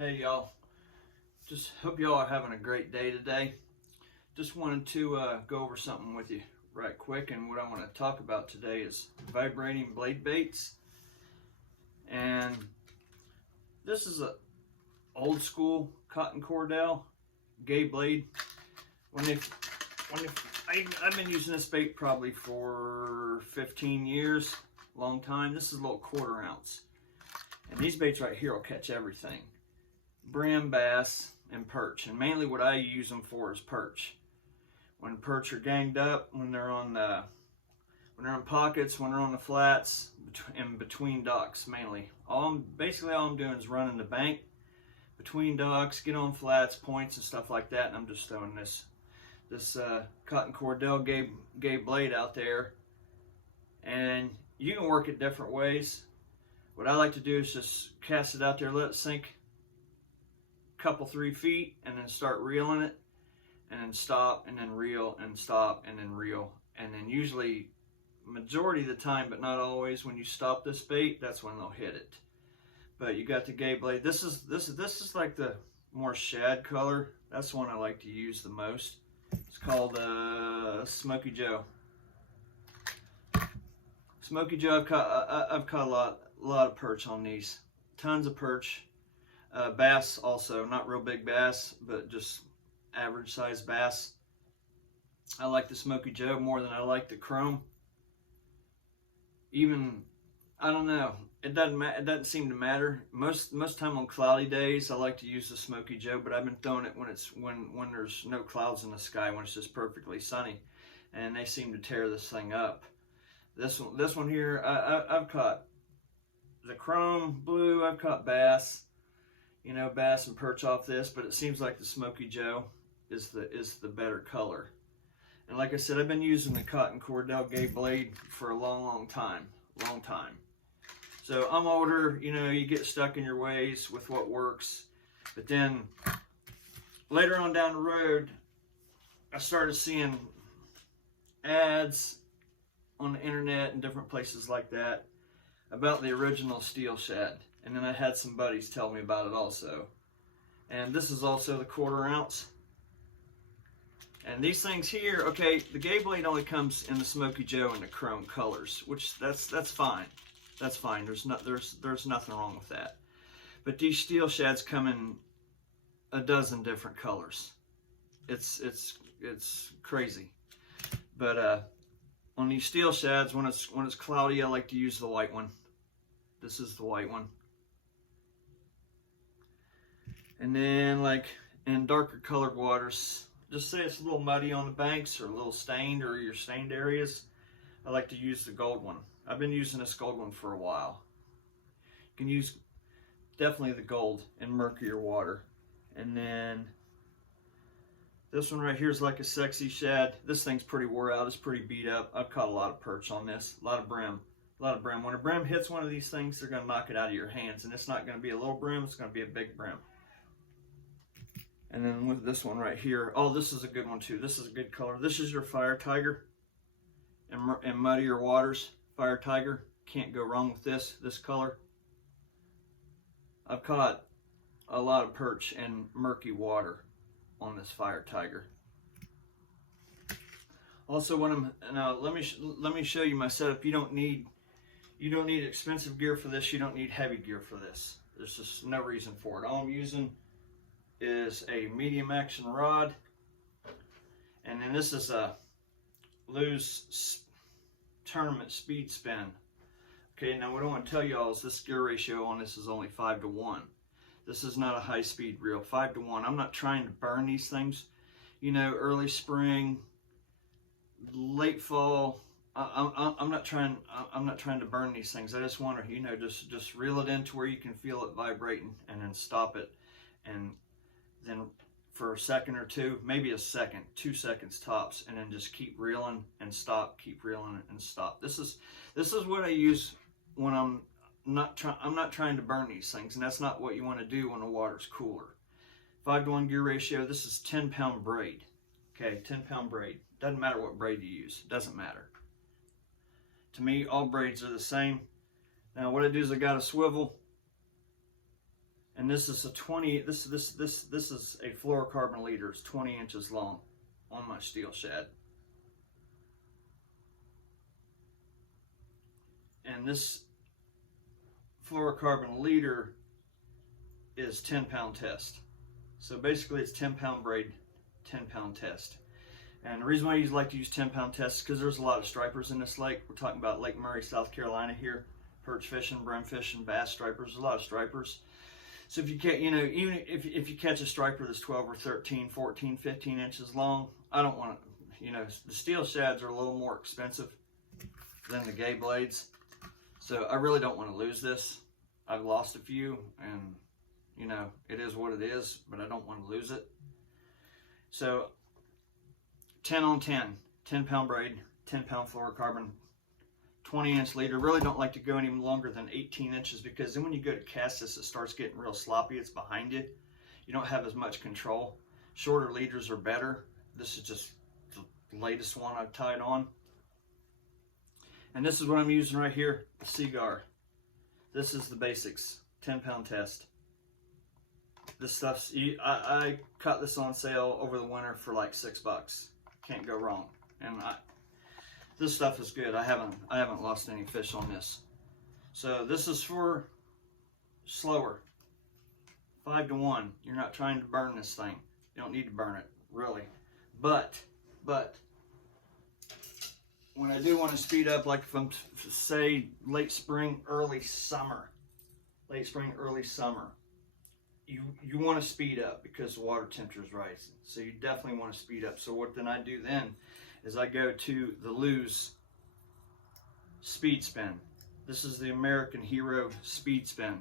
Hey y'all, just hope y'all are having a great day today. Just wanted to go over something with you right quick, and what I want to talk about today is vibrating blade baits. And this is a old school cotton cordell gay blade. I've been using this bait probably for 15 years, long time. This is a little 1/4 ounce, and these baits right here will catch everything. Bream, bass, and perch, and mainly what I use them for is perch. When perch are ganged up, when they're on pockets, when they're on the flats, and between docks mainly. Basically all I'm doing is running the bank between docks, get on flats, points, and stuff like that, and I'm just throwing this cotton cordell gay blade out there, and you can work it different ways. What I like to do is just cast it out there, let it sink couple 3 feet, and then start reeling it, and then stop, and then reel, and stop, and then reel. And then usually, majority of the time, but not always, when you stop this bait, that's when they'll hit it. But you got the gay blade. This is like the more shad color. That's the one I like to use the most. It's called Smoky Joe. Smoky Joe. I've caught a lot of perch on these. Tons of perch. Bass also, not real big bass, but just average size bass. I like the Smoky Joe more than I like the chrome. Even, I don't know, it doesn't seem to matter. Most time on cloudy days, I like to use the Smoky Joe, but I've been throwing it when there's no clouds in the sky, when it's just perfectly sunny, and they seem to tear this thing up. This one here, I've caught the chrome, blue, I've caught bass. You know, bass and perch off this, but it seems like the Smoky Joe is the better color. And like I said, I've been using the cotton cordell gay blade for a long time. So I'm older, you know, you get stuck in your ways with what works. But then later on down the road, I started seeing ads on the internet and different places like that about the original steel shad. And then I had some buddies tell me about it also. And this is also the 1/4 ounce. And these things here, okay, the gay blade only comes in the Smoky Joe and the chrome colors, which that's fine. That's fine. There's nothing wrong with that. But these steel shads come in a dozen different colors. It's crazy. But on these steel shads, when it's cloudy, I like to use the white one. This is the white one. And then, like in darker colored waters, just say it's a little muddy on the banks or a little stained, or your stained areas, I like to use the gold one. I've been using this gold one for a while. You can use definitely the gold in murkier water. And then this one right here is like a sexy shad. This thing's pretty wore out. It's pretty beat up. I've caught a lot of perch on this. A lot of brim. When a brim hits one of these things, they're going to knock it out of your hands. And it's not going to be a little brim. It's going to be a big brim. And then with this one right here, oh, this is a good one too. This is a good color. This is your Fire Tiger in muddier waters. Fire Tiger, can't go wrong with this color. I've caught a lot of perch in murky water on this Fire Tiger. Also, let me show you my setup. You don't need expensive gear for this. You don't need heavy gear for this. There's just no reason for it. All I'm using is a medium action rod, and then this is a Lew's tournament speed spin. Okay, now what I want to tell y'all is this gear ratio on this is only 5-to-1. This is not a high speed reel. 5-to-1. I'm not trying to burn these things, you know, early spring, late fall. I'm not trying to burn these things. I just want to, you know, just reel it in to where you can feel it vibrating, and then stop it, and then for a second or two, maybe a second, 2 seconds tops, and then just keep reeling and stop, keep reeling and stop. This is what I use when I'm not trying to burn these things, and that's not what you want to do when the water's cooler. 5-to-1 gear ratio. This is 10-pound braid. Okay, 10-pound braid. Doesn't matter what braid you use. Doesn't matter. To me, all braids are the same. Now what I do is I got a swivel, And this is a 20. This is a fluorocarbon leader. It's 20 inches long on my steel shad. And this fluorocarbon leader is 10-pound test. So basically it's 10-pound braid, 10-pound test. And the reason why I like to use 10-pound tests is because there's a lot of stripers in this lake. We're talking about Lake Murray, South Carolina here. Perch fishing, brim fishing, bass stripers. There's a lot of stripers. So if you catch, you know, even if you catch a striper that's 12 or 13, 14, 15 inches long, I don't want to, you know, the steel shads are a little more expensive than the gay blades. So I really don't want to lose this. I've lost a few, and you know, it is what it is, but I don't want to lose it. So 10 on 10, 10-pound braid, 10-pound fluorocarbon, 20-inch leader. Really don't like to go any longer than 18 inches because then when you go to cast this, it starts getting real sloppy. It's behind you. You don't have as much control. Shorter leaders are better. This is just the latest one I've tied on. And this is what I'm using right here, the Cigar. This is the basics, 10-pound test. This stuff's, I cut this on sale over the winter for like $6. Can't go wrong. And this stuff is good. I haven't lost any fish on this. So this is for slower, 5 to 1. You're not trying to burn this thing. You don't need to burn it, really. But when I do want to speed up, like if I'm, say, late spring, early summer, you want to speed up because the water temperature is rising. So you definitely want to speed up. So what then I do then is I go to the Lew's Speed Spin. This is the American Hero Speed Spin.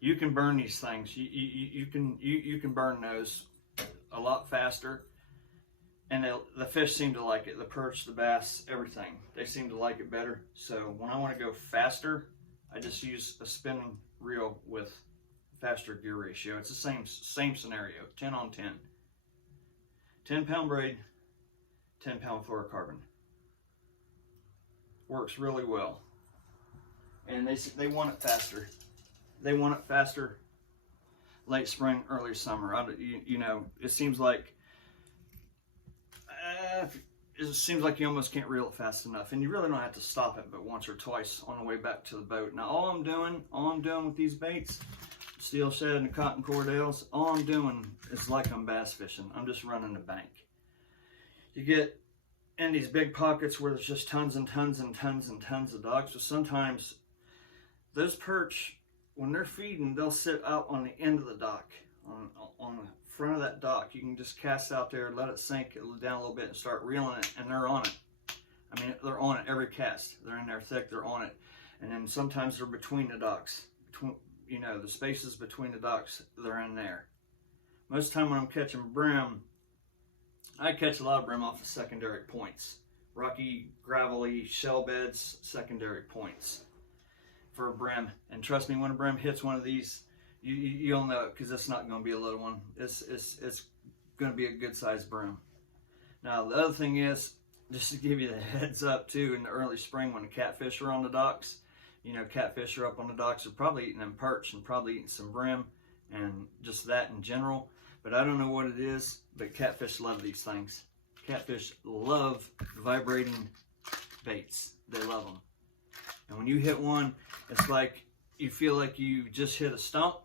You can burn these things. You can burn those a lot faster. And the fish seem to like it. The perch, the bass, everything. They seem to like it better. So when I want to go faster, I just use a spinning reel with faster gear ratio. It's the same scenario, 10 on 10. 10-pound braid, 10-pound fluorocarbon. Works really well. And they want it faster. They want it faster late spring, early summer. You know, it seems like you almost can't reel it fast enough, and you really don't have to stop it but once or twice on the way back to the boat. Now all I'm doing with these baits, steel shad and the cotton cordales, all I'm doing is like I'm bass fishing. I'm just running the bank. You get in these big pockets where there's just tons and tons and tons and tons of dogs. So sometimes those perch, when they're feeding, they'll sit out on the end of the dock, on the front of that dock. You can just cast out there, let it sink down a little bit and start reeling it, and they're on it. I mean, they're on it every cast. They're in there thick, they're on it. And then sometimes they're between the docks. You know, the spaces between the docks, they're in there. Most of the time when I'm catching brim, I catch a lot of brim off of secondary points. Rocky, gravelly shell beds, secondary points for a brim. And trust me, when a brim hits one of these, you'll know it, because it's not going to be a little one. It's going to be a good sized brim. Now the other thing is, just to give you the heads up too, in the early spring when the catfish are on the docks, you know, catfish are up on the docks, are probably eating them perch and probably eating some brim and just that in general. But I don't know what it is, but catfish love these things. Catfish love vibrating baits. They love them. And when you hit one, it's like you feel like you just hit a stump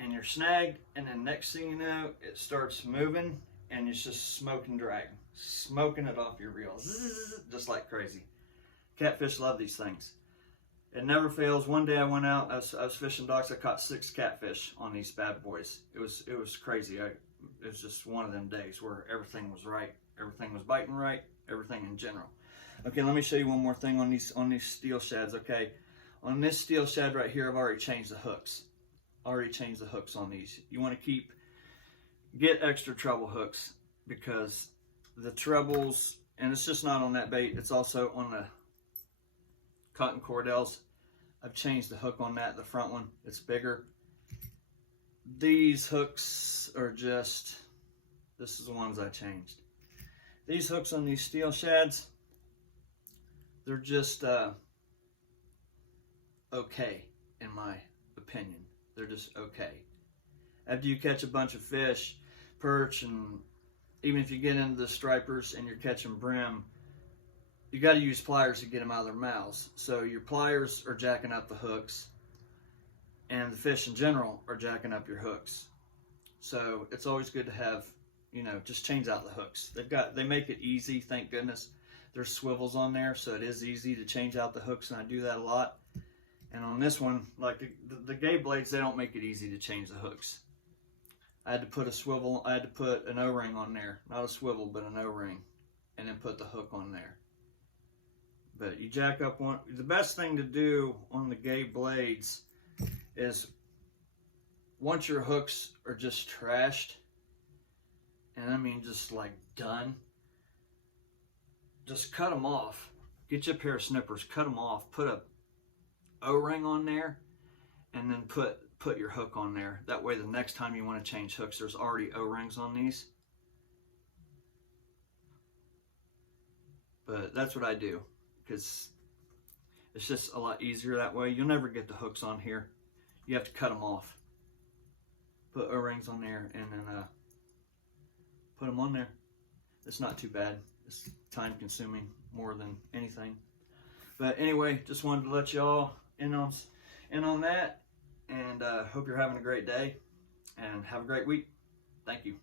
and you're snagged, and then next thing you know, it starts moving and it's just smoking dragging, smoking it off your reel, just like crazy. Catfish love these things. It never fails. One day I went out, I was fishing docks, I caught 6 catfish on these bad boys. It was crazy. It was just one of them days where everything was right. Everything was biting right, everything in general. Okay, let me show you one more thing on these steel shads. Okay, on this steel shad right here, I've already changed the hooks. On these. You want to get extra treble hooks, because the trebles, and it's just not on that bait, it's also on the cotton cordales. I've changed the hook on that, the front one. It's bigger. These hooks are just, this is the ones I changed. These hooks on these steel shads, they're just okay, in my opinion. They're just okay. After you catch a bunch of fish, perch, and even if you get into the stripers and you're catching brim, you got to use pliers to get them out of their mouths. So your pliers are jacking up the hooks, and the fish in general are jacking up your hooks. So it's always good to have, just change out the hooks. They make it easy, thank goodness. There's swivels on there, so it is easy to change out the hooks, and I do that a lot. And on this one, like the gay blades, they don't make it easy to change the hooks. I had to put an O-ring on there, not a swivel, but an O-ring, and then put the hook on there. But you jack up one. The best thing to do on the gay blades is once your hooks are just trashed, and I mean just like done, just cut them off. Get you a pair of snippers, cut them off, put a O-ring on there, and then put your hook on there. That way the next time you want to change hooks, there's already O-rings on these. But that's what I do, because it's just a lot easier that way. You'll never get the hooks on here. You have to cut them off. Put O-rings on there and then put them on there. It's not too bad. It's time consuming more than anything. But anyway, just wanted to let y'all in on that, and hope you're having a great day and have a great week. Thank you.